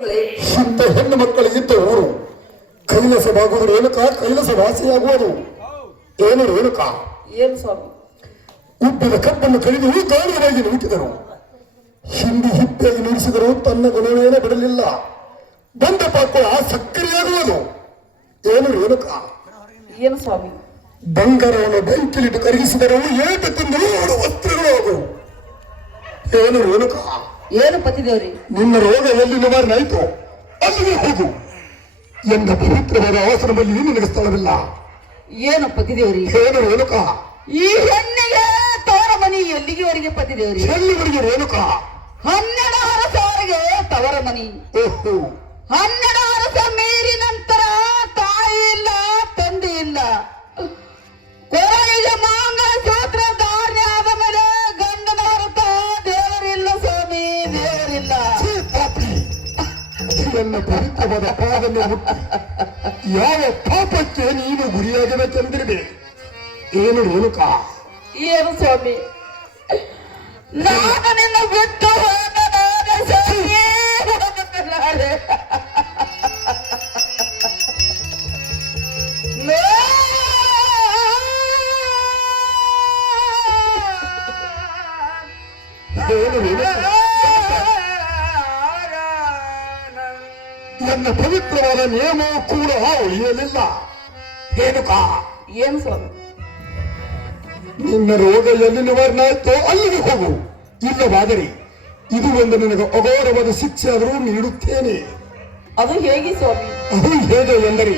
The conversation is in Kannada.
ಇಂಥ ಹೆಣ್ಣು ಮಕ್ಕಳಿಗಿದ್ದ ಊರು ಕೈಲಾಸವಾಗುವುದು ರೇಣುಕ, ಕೈಲಾಸ ವಾಸಿಯಾಗುವುದು ಏನು ರೇಣುಕ? ಏನು ಸ್ವಾಮಿ? ಉಬ್ಬಿದ ಕಬ್ಬನ್ನು ಕಡಿದು ಗಾಳಿಯಾಗಿ ನೂಕಿದರು, ಹಿಂದಿ ಹಿಪ್ಪೆಯಾಗಿ ನುಡಿಸಿದರು, ತನ್ನ ಗುಣವೇನ ಬಿಡಲಿಲ್ಲ. ಬಂದ ಪಾಕುಳ ಸಕ್ಕರೆಯಾಗುವುದು ಏನು ರೇಣುಕ? ಏನು ಸ್ವಾಮಿ? ಬಂಗಾರವನ್ನು ಬೆಂಕಿಲಿಟ್ಟು ಕರಗಿಸಿದರು, ಏಟು ತಿಂದು ವಸ್ತ್ರಗಳು ಆಗುವು ಏನು ರೇಣುಕ? ಏನು ಪತಿದೇವ್ರಿ? ನಿನ್ನ ರೋಗ ಎಲ್ಲಿ ನಿವಾರಣೆ ಆಯ್ತು ಅಲ್ಲಿಗೆ ಹೋಗು. ಎಂದ ಪವಿತ್ರವಾದ ಆಸನದಲ್ಲಿ ನಿನಗೆ ಸ್ಥಳವಿಲ್ಲ. ಏನು ಪತಿದೇವ್ರಿ? ಏನು ರೇಣುಕ? ಈ ಹೆಣ್ಣಿಗೆ ತವರ ಮನಿ ಎಲ್ಲಿಗೆವರೆಗೆ ಪತಿದೇವ್ರಿ? ಎಲ್ಲಿವರೆಗೆ ರೇಣುಕ? 12 ವರ್ಷವರೆಗೆ ತವರ ಮನಿ. 12 ವರ್ಷ ಮೀರಿ ನಂತರ ತಾಯಿ ಇಲ್ಲ, ತಂದೆ ಇಲ್ಲ. ಕೊರಳಿಗೆ ಮಂಗಲ ಸೂತ್ರ ಧಾರಣೆ ಆದ ಮೇಲೆ ಗಂಡನ ಹೊರತ ದೇವರಿಲ್ಲ ಸ್ವಾಮಿ, ದೇವರಿಲ್ಲ. ನನ್ನ ಪವಿತ್ರವಾದ ಪಾದನ್ನು ಮುಟ್ಟಿ ಯಾವ ಪಾಪಕ್ಕೆ ನೀನು ಗುರಿಯಾಗಬೇಕೆಂದಿರದೆ ಏನು ರೇಣುಕ? ಏನು ಸ್ವಾಮಿ? ನಾನು ನಿನ್ನ ಬಿಟ್ಟು ಹೋಗಲಾರೆ ಸ್ವಾಮಿ, ಹೋಗಲಾರೆ. ಏನು ರೇಣುಕ? ನನ್ನ ಪವಿತ್ರವಾದ ನಿಯಮವೂ ಕೂಡ ಉಳಿಯಲಿಲ್ಲ ರೇಣುಕ. ಏನು ಸ್ವಾಮಿ? ನಿನ್ನ ರೋಗ ಎಲ್ಲಿ ನಿವಾರಣೆ ಆಯ್ತೋ ಅಲ್ಲಿಗೆ ಹೋಗು. ಇಲ್ಲವಾದರೆ ಇದು ಒಂದು ನಿನಗೆ ಅಘೋರವಾದ ಶಿಕ್ಷೆ ಆದರೂ ನೀಡುತ್ತೇನೆ. ಅದು ಹೇಗೆ ಸ್ವಾಮಿ? ಅದು ಹೇಗೆ ಎಂದರೆ,